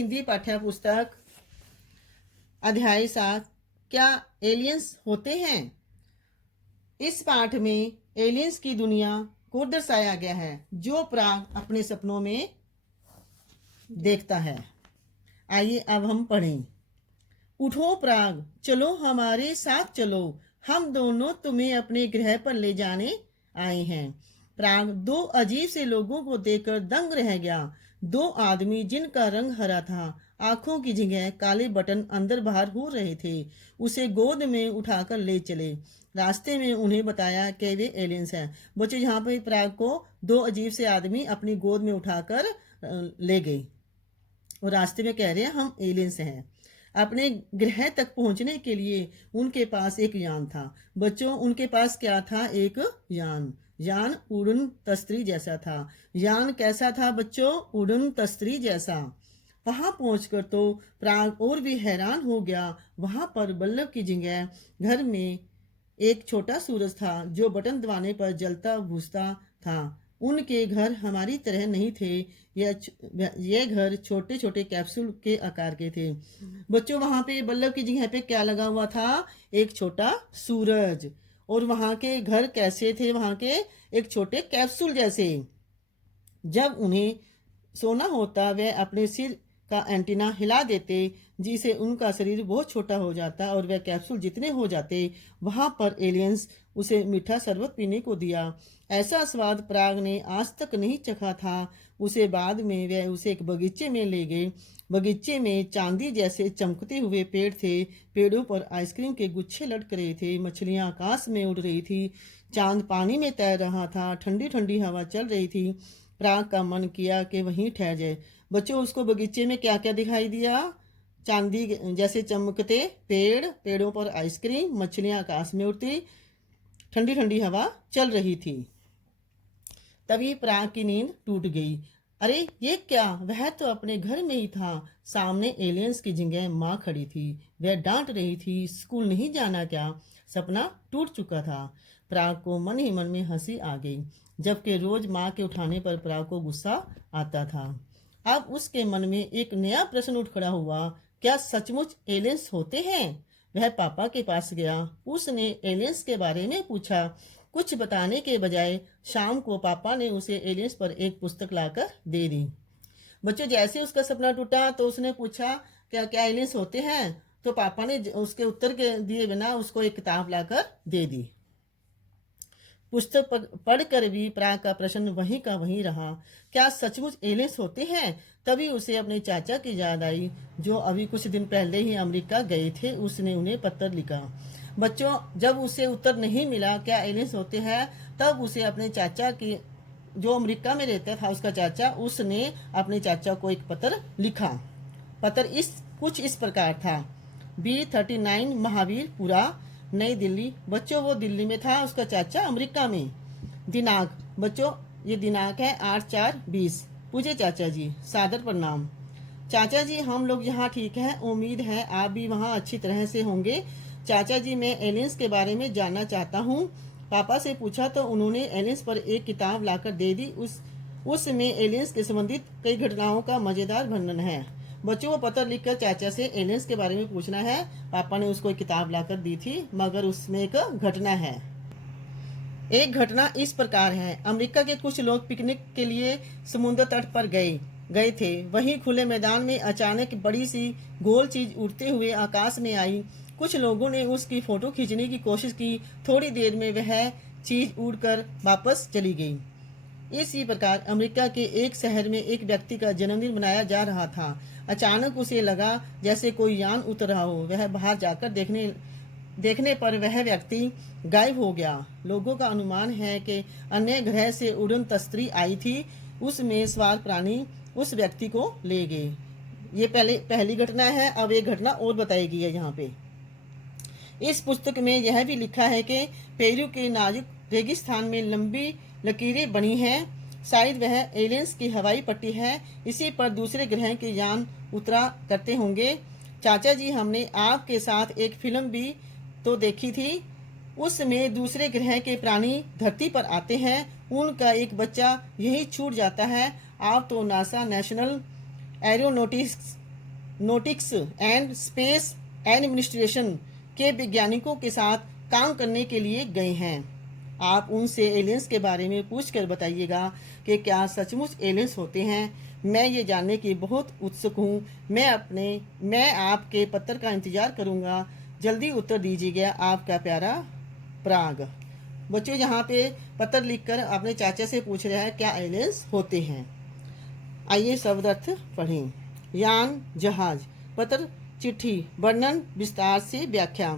हिंदी पाठ्य पुस्तक अध्याय 7 क्या एलियंस होते हैं। इस पाठ में एलियंस की दुनिया को दर्शाया गया है जो प्राग अपने सपनों में देखता है। आइए अब हम पढ़ें। उठो प्राग, चलो हमारे साथ चलो, हम दोनों तुम्हें अपने ग्रह पर ले जाने आए हैं। प्राग दो अजीब से लोगों को देखकर दंग रह गया। दो आदमी जिनका रंग हरा था, आंखों की जगह काले बटन अंदर बाहर हो रहे थे, उसे गोद में उठाकर ले चले। रास्ते में उन्हें बताया कि वे एलियंस हैं। बच्चे यहाँ पर प्राग को दो अजीब से आदमी अपनी गोद में उठाकर ले गए और रास्ते में कह रहे हैं हम एलियंस हैं। अपने ग्रह तक पहुंचने के लिए उनके पास एक यान था। बच्चों, उनके पास क्या था? एक यान। यान उड़न तस्त्री जैसा था। यान कैसा था बच्चों? उड़न तस्त्री जैसा। वहां पहुंचकर तो प्राग और भी हैरान हो गया। वहां पर बल्ब की जगह घर में एक छोटा सूरज था जो बटन दबाने पर जलता बुझता था। उनके घर हमारी तरह नहीं थे। ये घर छोटे छोटे कैप्सूल के आकार के थे। बच्चों, वहां पे बल्ब की जगह पे क्या लगा हुआ था? एक छोटा सूरज। और वहां के घर कैसे थे? वहां के एक छोटे कैप्सूल जैसे। जब उन्हें सोना होता वह अपने सिर का एंटीना हिला देते जिससे उनका शरीर बहुत छोटा हो जाता और वह कैप्सूल जितने हो जाते। वहां पर एलियंस उसे मीठा शरबत पीने को दिया। ऐसा स्वाद प्राग ने आज तक नहीं चखा था। उसे बाद में वह उसे एक बगीचे में ले गए। बगीचे में चांदी जैसे चमकते हुए पेड़ थे। पेड़ों पर आइसक्रीम के गुच्छे लटक रहे थे। मछलियां आकाश में उड़ रही थी। चांद पानी में तैर रहा था। ठंडी ठंडी हवा चल रही थी। प्राग का मन किया कि वहीं ठहर जाए। बच्चों, उसको बगीचे में क्या क्या दिखाई दिया? चांदी जैसे चमकते पेड़, पेड़ों पर आइसक्रीम, मछलियां आकाश में उड़ती, ठंडी ठंडी हवा चल रही थी। तभी प्राग की नींद टूट गई। अरे ये क्या? वह तो अपने घर में ही था। सामने एलियंस की जगह माँ खड़ी थी। वह डांट रही थी, स्कूल नहीं जाना क्या? सपना टूट चुका था। प्राग को मन ही मन में हंसी आ गई, जबकि रोज माँ के उठाने पर प्राग को गुस्सा आता था। अब उसके मन में एक नया प्रश्न उठ खड़ा हुआ। क्या सचमुच एलियंस होते हैं? वह पापा के पास गया। उसने एलियंस के बारे में पूछा। कुछ बताने के बजाय शाम को पापा ने उसे एलियंस पर एक पुस्तक लाकर दे दी। बच्चों, जैसे उसका सपना टूटा तो उसने पूछा क्या क्या एलियंस होते हैं? तो पापा ने उसके उत्तर के दिए बिना उसको एक किताब लाकर दे दी। पुस्तक पढ़कर भी प्राग का प्रश्न वहीं का वहीं रहा। क्या सचमुच एलियंस होते हैं? तभी उसे अपने चाचा की याद आई जो अभी कुछ दिन पहले ही अमेरिका गए थे। उसने उन्हें पत्र लिखा। बच्चों, जब उसे उत्तर नहीं मिला क्या एलियंस होते हैं, तब उसे अपने चाचा की, जो अमेरिका में रहता था उसका चाचा, उसने अपने चाचा को एक पत्र लिखा। पत्र कुछ इस प्रकार था। B39 महावीरपुरा, नई दिल्ली। बच्चों, वो दिल्ली में था, उसका चाचा अमेरिका में। दिनांक बच्चों, ये दिनांक है 8/4/20। पूजे चाचा जी, सादर प्रणाम। चाचा जी, हम लोग यहाँ ठीक हैं। उम्मीद है आप भी वहाँ अच्छी तरह से होंगे। चाचा जी, मैं एलियंस के बारे में जानना चाहता हूँ। पापा से पूछा तो उन्होंने एलियंस पर एक किताब लाकर दे दी। उसमें एलियंस के संबंधित कई घटनाओं का मजेदार वर्णन है। बच्चों, वो पत्र लिखकर चाचा से एलियंस के बारे में पूछना है। पापा ने उसको एक किताब लाकर दी थी, मगर उसमें एक घटना है। एक घटना इस प्रकार है। अमेरिका के कुछ लोग पिकनिक के लिए समुद्र तट पर गए थे। वहीं खुले मैदान में अचानक बड़ी सी गोल चीज उड़ते हुए आकाश में आई। कुछ लोगों ने उसकी फोटो खींचने की कोशिश की। थोड़ी देर में वह चीज उड़कर वापस चली गई। इसी प्रकार अमेरिका के एक शहर में एक व्यक्ति का जन्मदिन मनाया जा रहा था। अचानक उसे लगा जैसे कोई यान उतर रहा हो। वह बाहर जाकर देखने पर वह व्यक्ति गायब हो गया। लोगों का अनुमान है कि अन्य ग्रह से उड़न तस्त्री आई थी। उसमें सवार प्राणी उस व्यक्ति को ले गए। ये पहली घटना है। अब एक घटना और बताई गई है यहाँ पे। इस पुस्तक में यह भी लिखा है कि पेरू के नाजुक रेगिस्तान में लंबी लकीरें बनी हैं। शायद वह एलियंस की हवाई पट्टी है। इसी पर दूसरे ग्रह के यान उतरा करते होंगे। चाचा जी, हमने आपके साथ एक फिल्म भी तो देखी थी। उसमें दूसरे ग्रह के प्राणी धरती पर आते हैं। उनका एक बच्चा यही छूट जाता है। आप तो NASA national aeronautics aeronautics and space administration के वैज्ञानिकों के साथ काम करने के लिए गए हैं। आप उनसे एलियंस के बारे में पूछ कर बताइएगा कि क्या सचमुच एलियंस होते हैं। मैं ये जानने की बहुत उत्सुक हूँ। मैं आपके पत्र का इंतज़ार करूँगा। जल्दी उत्तर दीजिएगा। आपका प्यारा प्राग। बच्चों यहाँ पे पत्र लिखकर अपने चाचा से पूछ रहा है क्या एलियंस होते हैं। आइए शब्द अर्थ पढ़ें। यान जहाज, पत्र चिट्ठी, वर्णन विस्तार से व्याख्या।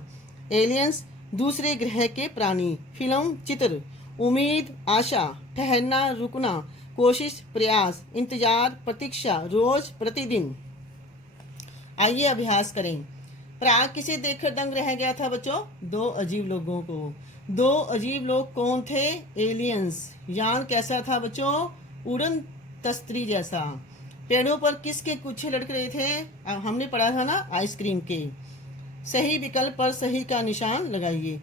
एलियंस दूसरे ग्रह के प्राणी, फिल्म चित्र, उम्मीद आशा, ठहरना रुकना, कोशिश प्रयास, इंतजार प्रतीक्षा, रोज प्रतिदिन। आइए अभ्यास करें। प्राग किसे देखकर दंग रह गया था बच्चों? दो अजीब लोगों को। दो अजीब लोग कौन थे? एलियंस। यान कैसा था बच्चों? उड़न तस्तरी जैसा। पेड़ों पर किसके गुच्छे लटक रहे थे? हमने पढ़ा था ना, आइसक्रीम के। सही विकल्प पर सही का निशान लगाइए।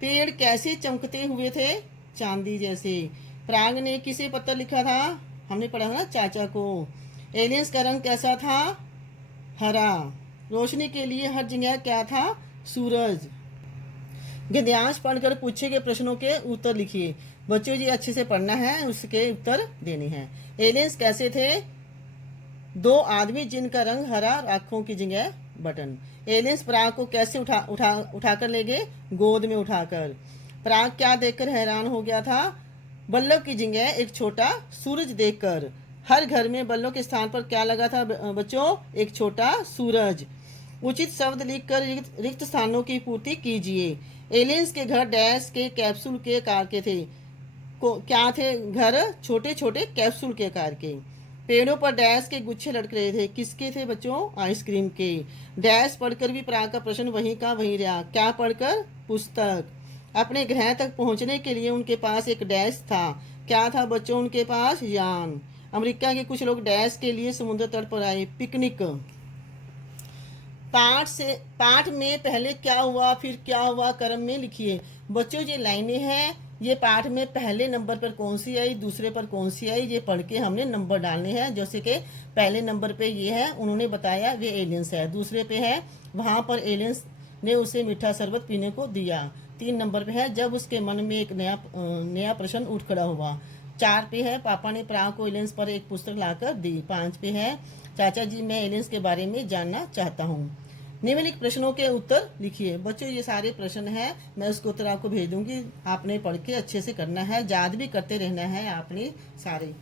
पेड़ कैसे चमकते हुए थे? चांदी जैसे। प्राग ने किसे पत्र लिखा था? हमने पढ़ा था ना, चाचा को। एलियंस का रंग कैसा था? हरा। रोशनी के लिए हर जगह क्या था? सूरज। गद्यांश पढ़कर पूछे गए प्रश्नों के उत्तर लिखिए। बच्चों जी अच्छे से पढ़ना है, उसके उत्तर देने हैं। एलियंस कैसे थे? दो आदमी जिनका रंग हरा, आंखों की जगह बटन। एलियंस प्राग को कैसे उठाकर ले गए? गोद में उठाकर। प्राग क्या देखकर हैरान हो गया था? बल्ब की जगह एक छोटा सूरज देखकर। हर घर में बल्बों के स्थान पर क्या लगा था बच्चों? एक छोटा सूरज। उचित शब्द लिखकर रिक्त स्थानों की पूर्ति कीजिए। एलियंस के घर डैश के कैप्सूल के आकार के थे। क्या थे घर? छोटे छोटे कैप्सूल के आकार के। पेड़ों पर डैश के गुच्छे लटक रहे थे। किसके थे बच्चों? आइसक्रीम के। डैश पढ़कर भी प्राग का प्रश्न वहीं का वहीं रहा। क्या पढ़कर? पुस्तक। अपने ग्रह तक पहुंचने के लिए उनके पास एक डैश था। क्या था बच्चों उनके पास? यान। अमेरिका के कुछ लोग डैश के लिए समुद्र तट पर आए, पिकनिक। पाठ में पहले क्या हुआ फिर क्या हुआ क्रम में लिखिए। बच्चों ये लाइनें हैं, ये पाठ में पहले नंबर पर कौन सी आई, दूसरे पर कौन सी आई, ये पढ़ के हमने नंबर डालने हैं। जैसे कि पहले नंबर पे ये है, उन्होंने बताया वे एलियंस है। दूसरे पे है वहाँ पर एलियंस ने उसे मीठा शरबत पीने को दिया। 3 नंबर पे है जब उसके मन में एक नया प्रश्न उठ खड़ा हुआ। 4 पे है पापा ने प्राग को एलियंस पर एक पुस्तक लाकर दी। 5 पे है चाचा जी मैं एलियंस के बारे में जानना चाहता हूँ। निम्नलिखित प्रश्नों के उत्तर लिखिए। बच्चों ये सारे प्रश्न हैं, मैं उसके उत्तर आपको भेज दूंगी। आपने पढ़ के अच्छे से करना है, याद भी करते रहना है आपने सारे।